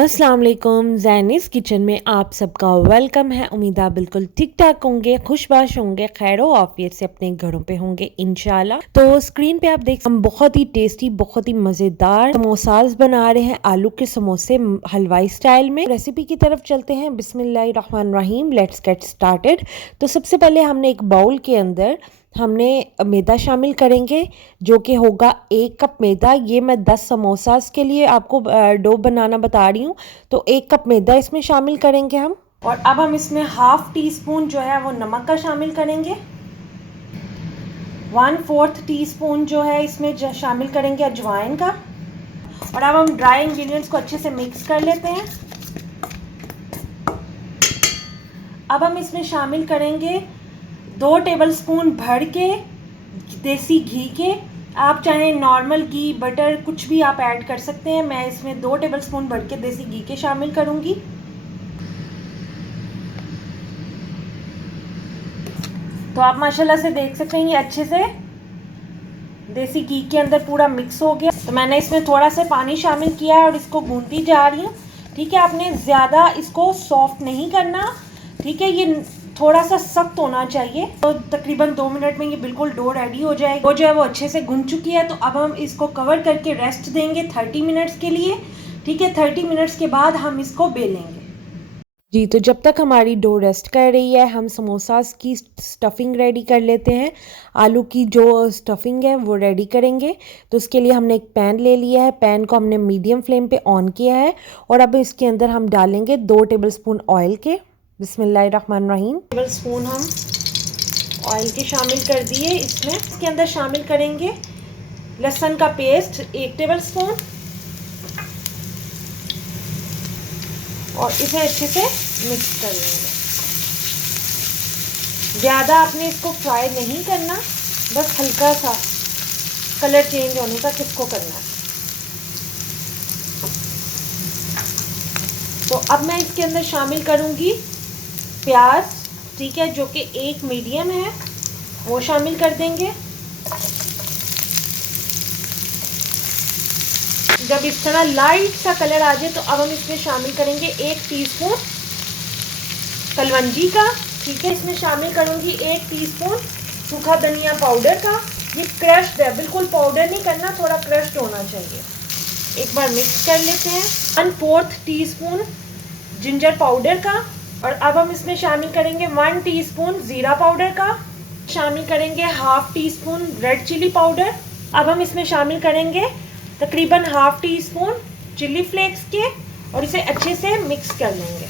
अस्सलाम वालेकुम। ज़ैनिस किचन में आप सबका वेलकम है। उम्मीद आप बिल्कुल ठीक ठाक होंगे, खुशबाश होंगे, खैर व आफियत से अपने घरों पे होंगे इंशाल्लाह। तो स्क्रीन पे आप देख हम बहुत ही टेस्टी, बहुत ही मज़ेदार समोसाज बना रहे हैं, आलू के समोसे हलवाई स्टाइल में। रेसिपी की तरफ चलते हैं। बिस्मिल्लाहिर्रहमानिर्रहीम, लेट्स गेट स्टार्टेड। तो सबसे पहले हमने एक बाउल के अंदर हमने मैदा शामिल करेंगे, जो कि होगा 1 कप मैदा। ये मैं 10 समोसास के लिए आपको डो बनाना बता रही हूँ। तो 1 कप मैदा इसमें शामिल करेंगे हम। और अब हम इसमें हाफ टी स्पून जो है वो नमक का शामिल करेंगे। 1/4 टीस्पून जो है इसमें शामिल करेंगे अजवाइन का। और अब हम ड्राई इंग्रेडिएंट्स को अच्छे से मिक्स कर लेते हैं। अब हम इसमें शामिल करेंगे 2 टेबलस्पून भर के देसी घी के। आप चाहें नॉर्मल घी, बटर, कुछ भी आप ऐड कर सकते हैं। मैं इसमें 2 टेबलस्पून भर के देसी घी के शामिल करूंगी। तो आप माशाल्लाह से देख सकते हैं ये अच्छे से देसी घी के अंदर पूरा मिक्स हो गया। तो मैंने इसमें थोड़ा सा पानी शामिल किया है और इसको गूंथती जा रही हूँ। ठीक है, आपने ज़्यादा इसको सॉफ्ट नहीं करना। ठीक है, ये थोड़ा सा सख्त होना चाहिए। तो तकरीबन 2 मिनट में ये बिल्कुल डो रेडी हो जाएगी। वो जो है वो अच्छे से गूंथ चुकी है। तो अब हम इसको कवर करके रेस्ट देंगे 30 मिनट्स के लिए। ठीक है, 30 मिनट्स के बाद हम इसको बेलेंगे। जी, तो जब तक हमारी डो रेस्ट कर रही है, हम समोसास की स्टफिंग रेडी कर लेते हैं। आलू की जो स्टफिंग है वो रेडी करेंगे। तो उसके लिए हमने एक पैन ले लिया है। पैन को हमने मीडियम फ्लेम पे ऑन किया है और अब इसके अंदर हम डालेंगे 2 टेबलस्पून ऑयल के। बिस्मिल्लाहिर्रहमानिर्रहीम। टेबलस्पून हम ऑयल के शामिल कर दिए इसमें। इसके अंदर शामिल करेंगे लहसुन का पेस्ट 1 टेबलस्पून और इसे अच्छे से मिक्स कर लेंगे। ज़्यादा आपने इसको फ्राई नहीं करना, बस हल्का सा कलर चेंज होने तक इसको करना है। तो अब मैं इसके अंदर शामिल करूंगी प्याज। ठीक है, जो कि एक मीडियम है, वो शामिल कर देंगे। जब इस तरह लाइट सा कलर आ जाए तो अब हम इसमें शामिल करेंगे 1 टीस्पून कलवंजी का। ठीक है, इसमें शामिल करूंगी 1 टीस्पून सूखा धनिया पाउडर का। ये क्रश्ड है, बिल्कुल पाउडर नहीं करना, थोड़ा क्रश्ड होना चाहिए। एक बार मिक्स कर लेते हैं। 1/4 टीस्पून जिंजर पाउडर का। और अब हम इसमें शामिल करेंगे 1 टीस्पून ज़ीरा पाउडर का। शामिल करेंगे half teaspoon red chili powder. अब हम इसमें शामिल करेंगे तकरीबन half teaspoon chili flakes के और इसे अच्छे से मिक्स कर लेंगे।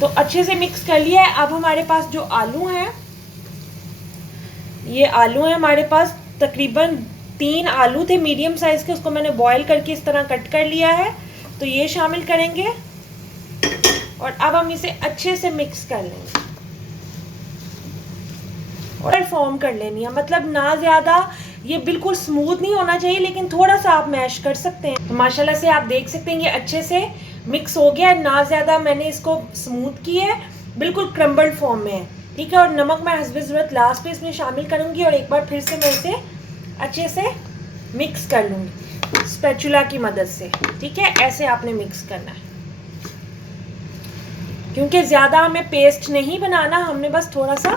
तो अच्छे से मिक्स कर लिया है। अब हमारे पास जो आलू हैं, ये आलू हैं हमारे पास। तकरीबन 3 आलू थे मीडियम साइज के, उसको मैंने बॉईल करके इस तरह कट कर लिया है। तो ये शामिल करेंगे और अब हम इसे अच्छे से मिक्स कर लेंगे और फॉर्म कर लेनी है। मतलब ना ज़्यादा ये बिल्कुल स्मूथ नहीं होना चाहिए, लेकिन थोड़ा सा आप मैश कर सकते हैं। तो माशाल्लाह से आप देख सकते हैं ये अच्छे से मिक्स हो गया है। ना ज़्यादा मैंने इसको स्मूथ किया है, बिल्कुल क्रम्बल्ड फॉर्म में है। ठीक है, और नमक मैं हस्बे ज़रूरत लास्ट पे इसमें शामिल करूँगी और एक बार फिर से मैं इसे अच्छे से मिक्स कर लूँगी स्पैचुला की मदद से। ठीक है, ऐसे आपने मिक्स करना है, क्योंकि ज़्यादा हमें पेस्ट नहीं बनाना, हमने बस थोड़ा सा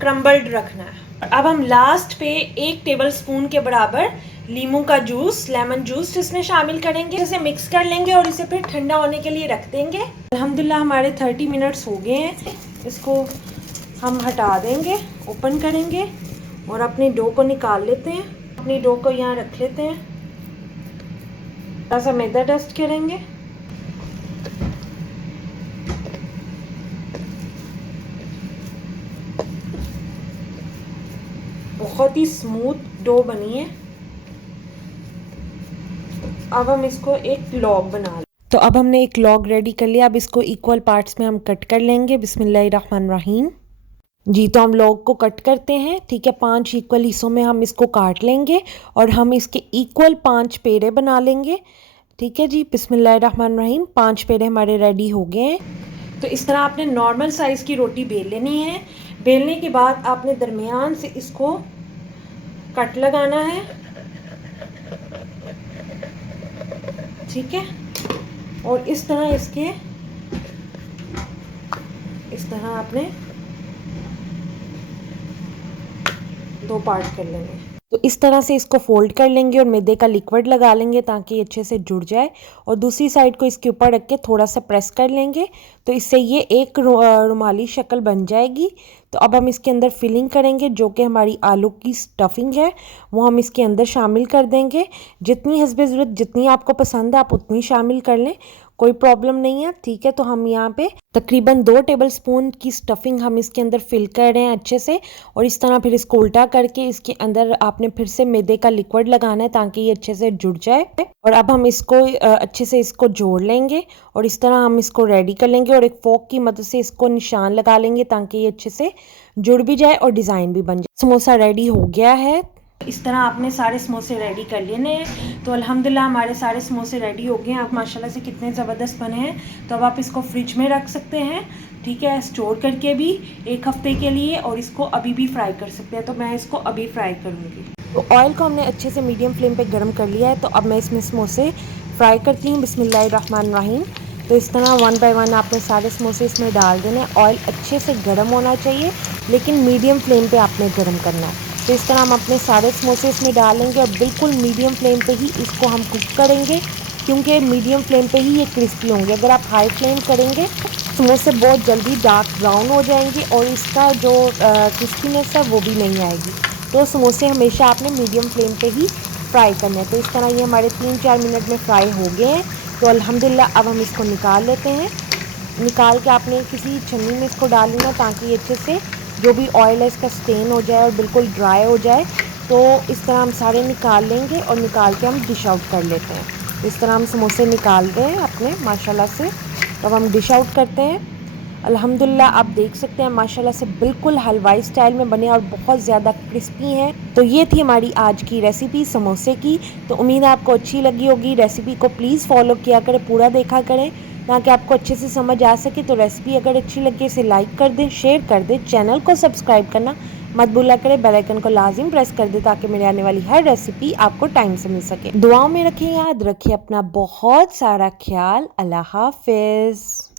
क्रम्बल्ड रखना है। अब हम लास्ट पे 1 टेबलस्पून के बराबर लीमू का जूस, लेमन जूस इसमें शामिल करेंगे। इसे मिक्स कर लेंगे और इसे फिर ठंडा होने के लिए रख देंगे। अल्हम्दुलिल्लाह हमारे 30 मिनट्स हो गए हैं। इसको हम हटा देंगे, ओपन करेंगे और अपनी डो को निकाल लेते हैं। अपनी डो को यहाँ रख लेते हैं। थोड़ा सा मैदा डस्ट करेंगे। बहुत ही स्मूथ डो बनी है। अब हम इसको एक लॉग बना लें। तो अब हमने एक लॉग रेडी कर लिया। अब इसको इक्वल पार्ट्स में हम कट कर लेंगे। बिस्मिल्लाहिर्रहमानिर्रहीम। जी, तो हम लॉग को कट करते हैं। ठीक है, 5 इक्वल हिस्सों में हम इसको काट लेंगे और हम इसके इक्वल 5 पेड़े बना लेंगे। ठीक है जी, बिस्मिल्लाहिर्रहमानिर्रहीम। 5 पेड़े हमारे रेडी हो गए हैं। तो इस तरह आपने नॉर्मल साइज़ की रोटी बेल लेनी है। बेलने के बाद आपने दरमियान से इसको कट लगाना है। ठीक है। और इस तरह आपने 2 पार्ट कर लेंगे। तो इस तरह से इसको फोल्ड कर लेंगे और मैदे का लिक्विड लगा लेंगे ताकि ये अच्छे से जुड़ जाए, और दूसरी साइड को इसके ऊपर रख के थोड़ा सा प्रेस कर लेंगे, तो इससे ये एक रुमाली शक्ल बन जाएगी। तो अब हम इसके अंदर फिलिंग करेंगे, जो कि हमारी आलू की स्टफिंग है वो हम इसके अंदर शामिल कर देंगे। जितनी हस्बे ज़रूरत, जितनी आपको पसंद है आप उतनी शामिल कर लें, कोई प्रॉब्लम नहीं है, ठीक है। तो हम यहाँ पे तकरीबन 2 टेबलस्पून की स्टफिंग हम इसके अंदर फिल कर रहे हैं अच्छे से, और इस तरह फिर इसको उल्टा करके इसके अंदर आपने फिर से मैदे का लिक्विड लगाना है ताकि ये अच्छे से जुड़ जाए। और अब हम इसको अच्छे से इसको जोड़ लेंगे और इस तरह हम इसको रेडी कर लेंगे, और एक फोक की मदद से इसको निशान लगा लेंगे ताकि ये अच्छे से जुड़ भी जाए और डिज़ाइन भी बन जाए। समोसा रेडी हो गया है। इस तरह आपने सारे समोसे रेडी कर लेने हैं। तो अल्हम्दुलिल्लाह हमारे सारे समोसे रेडी हो गए हैं। आप माशाल्लाह से कितने ज़बरदस्त बने हैं। तो अब आप इसको फ्रिज में रख सकते हैं, ठीक है, स्टोर करके भी 1 हफ़्ते के लिए, और इसको अभी भी फ्राई कर सकते हैं। तो मैं इसको अभी फ्राई करूँगी। तो ऑयल को हमने अच्छे से मीडियम फ्लेम पे गर्म कर लिया है। तो अब मैं इसमें समोसे फ्राई करती हूँ। बिस्मिल्लाहिर्रहमानिर्रहीम। तो इस तरह 1 बाय 1 आपने सारे समोसे इसमें डाल देने। ऑयल अच्छे से गर्म होना चाहिए, लेकिन मीडियम फ्लेम पे आपने गर्म करना है। तो इस तरह हम अपने सारे समोसे इसमें डालेंगे और बिल्कुल मीडियम फ्लेम पे ही इसको हम कुक करेंगे, क्योंकि मीडियम फ्लेम पे ही ये क्रिस्पी होंगे। अगर आप हाई फ्लेम करेंगे समोसे बहुत जल्दी डार्क ब्राउन हो जाएंगे और इसका जो क्रिस्पीनेस है वो भी नहीं आएगी। तो समोसे हमेशा आपने मीडियम फ्लेम पे ही फ्राई करने हैं। तो इस तरह ये हमारे 3-4 मिनट में फ्राई हो गए हैं। तो अल्हम्दुलिल्लाह अब हम इसको निकाल लेते हैं। निकाल के आपने किसी छन्नी में इसको डाल लेना ताकि ये अच्छे से जो भी ऑयल है इसका स्टेन हो जाए और बिल्कुल ड्राई हो जाए। तो इस तरह हम सारे निकाल लेंगे और निकाल के हम डिश आउट कर लेते हैं। इस तरह हम समोसे निकाल रहे हैं अपने माशाल्लाह से। तब हम डिश आउट करते हैं। अल्हम्दुलिल्लाह आप देख सकते हैं माशाल्लाह से बिल्कुल हलवाई स्टाइल में बने और बहुत ज़्यादा क्रिस्पी हैं। तो ये थी हमारी आज की रेसिपी समोसे की। तो उम्मीद है आपको अच्छी लगी होगी। रेसिपी को प्लीज़ फॉलो किया करें, पूरा देखा करें ताकि आपको अच्छे से समझ आ सके। तो रेसिपी अगर अच्छी लगे इसे लाइक कर दें, शेयर कर दें, चैनल को सब्सक्राइब करना मत भूला करें, बेल आइकन को लाजिम प्रेस कर दें ताकि मेरे आने वाली हर रेसिपी आपको टाइम से मिल सके। दुआओं में रखें, याद रखें अपना बहुत सारा ख्याल। अल्लाह हाफिज़।